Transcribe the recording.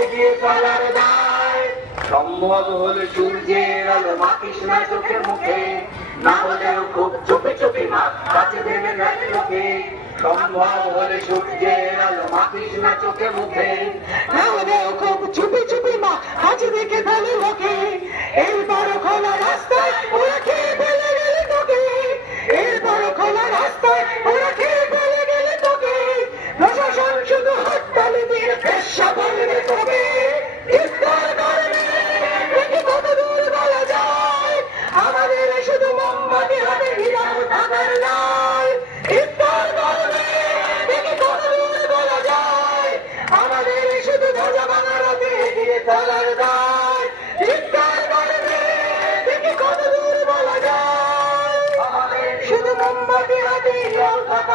এগিয়ে চলার দায়। সম্ভব হলে সূর্যের আলো মাখিস না চোখে মুখে, না হলেও খুব চুপি চুপি মাখ কাছে ভেবে দেখ লোকে। সম্ভব হলে সূর্যের আলো মাখিস না চোখে মুখে, না হলেও খুব চুপি চুপি মা কাছে দেখে ফেলে লোকে। এরপর খোলা রাস্তায় ওরা খেয়ে ফেলে গেলে তোকে, এরপর খোলা রাস্তায় ওরা